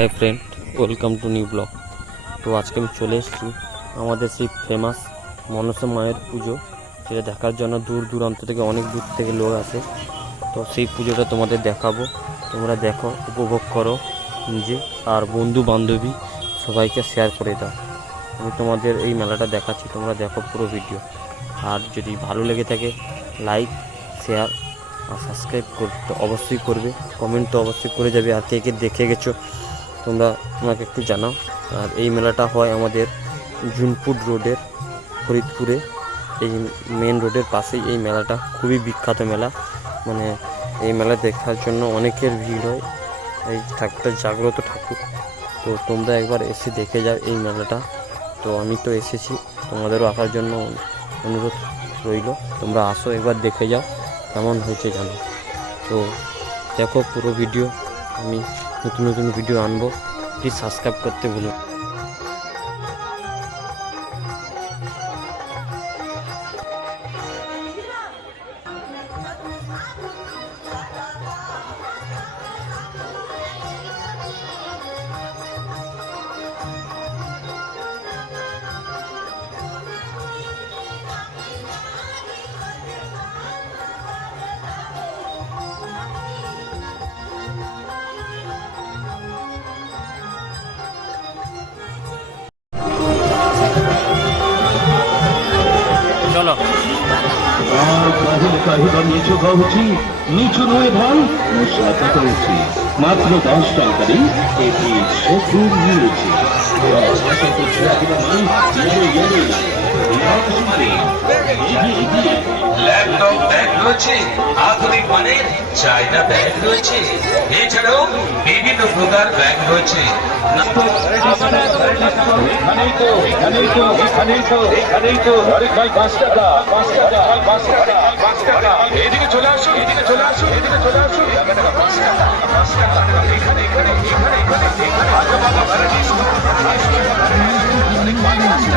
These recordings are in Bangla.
Hi friend welcome to new blog তো আজকে আমি চলে এসেছি আমাদের সেই ফেমাস মনসা মায়ের পুজো, যেটা দেখার জন্য দূর দূরান্ত থেকে অনেক দূর থেকে লোক আসে। তো সেই পুজোটা তোমাদের দেখাবো। তোমরা দেখো, উপভোগ করো, নিজে আর বন্ধু বান্ধবী সবাইকে শেয়ার করে দাও। আমি তোমাদের এই মেলাটা দেখাচ্ছি, তোমরা দেখো পুরো ভিডিও আর যদি ভালো লেগে থাকে লাইক শেয়ার আর সাবস্ক্রাইব করতে অবশ্যই করবে। কমেন্ট তো অবশ্যই করে যাবে। আর কে কে দেখে গেছো তোমরা আমাকে একটু জানাও। আর এই মেলাটা হয় আমাদের জুনপুর রোডের, ফরিদপুরে। এই মেন রোডের পাশেই এই মেলাটা খুবই বিখ্যাত মেলা। মানে এই মেলা দেখার জন্য অনেকের ভিড় হয়। এই ঠাকুরটা জাগ্রত ঠাকুর। তো তোমরা একবার এসে দেখে যাও এই মেলাটা। তো আমি তো এসেছি। তোমাদেরও আসার জন্য অনুরোধ রইল। তোমরা আসো, একবার দেখে যাও। কেমন হয়েছে জানো। তো দেখো পুরো ভিডিও আমি নতুন নতুন ভিডিও আনব। প্লিজ সাবস্ক্রাইব করতে ভুলো চলো। নিচু গাউছি নিচু নয় ভাই মুসাফা করছি মাত্র দশ টাকারই এটি সবুর নিয়েছে মান এদিকে চলে আসো এদিকে চলে আসো এদিকে চলে আসো পাঁচ টাকা পাঁচ টাকা এখানে এখানে এখানে এখানে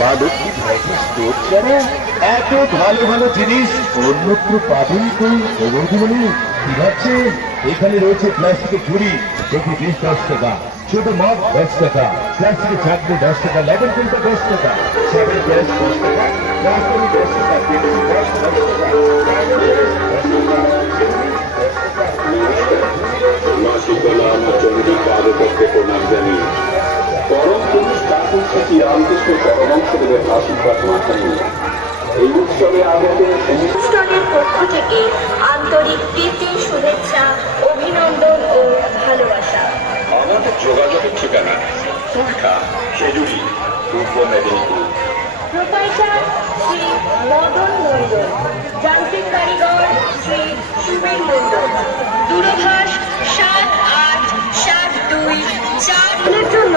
বালকটি ভাইকে স্টোর করে এত ভালো ভালো জিনিস অন্যত্র পাবেন কই দিবনি কি ভাবছেন এখানে রয়েছে প্লাস্টিকের ঝুড়ি যেটি বিশ দশ টাকা। ছোট মগ দশ টাকা, প্লাস্টিকের চাকরি দশ টাকা লেবেল কিনতে দশ টাকা সেভেন গ্যাস দশ টাকা প্লাস্টিক দশ টাকা পেন্সিল দশ দশ মাসিকলা আমার চন্দ্রিক পাদপক্ষে প্রণাম জানিয়ে পরম পুরুষ ঠাকুর শ্রী রামকৃষ্ণ পরমংশদেবের আশীর্বাদ মাথায় এই উৎসবে আগত অনুষ্ঠানের পক্ষ থেকে আন্তরিক প্রীতি শুভেচ্ছা অভিনন্দন ও ভালোবাসা। আমাদের যোগাযোগের ঠিকানা ফুলকা খেজুরি পূর্ব মেদিনীপুর। প্রোপাইটার শ্রী মদন মন্ডল যান্ত্রিক কারিগর শ্রী সুবীর মন্ডল দূরভাষ সাত আট সাত দুই চার। জন্য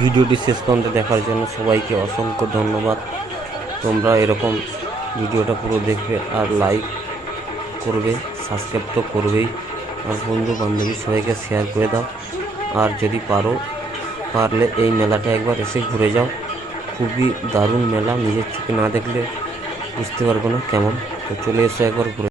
ভিডিওটি শেষ পর্যন্ত দেখার জন্য সবাইকে অসংখ্য ধন্যবাদ। তোমরা এরকম ভিডিওটা পুরো দেখবে আর লাইক করবে সাবস্ক্রাইব তো করবেই। আর বন্ধু বান্ধবী সবাইকে শেয়ার করে দাও। আর যদি পারো, পারলে এই মেলাটা একবার এসে ঘুরে যাও। খুবই দারুণ মেলা, নিজের চোখে না দেখলে বুঝতে পারব না কেমন। তো চলে এসে একবার ঘুরে।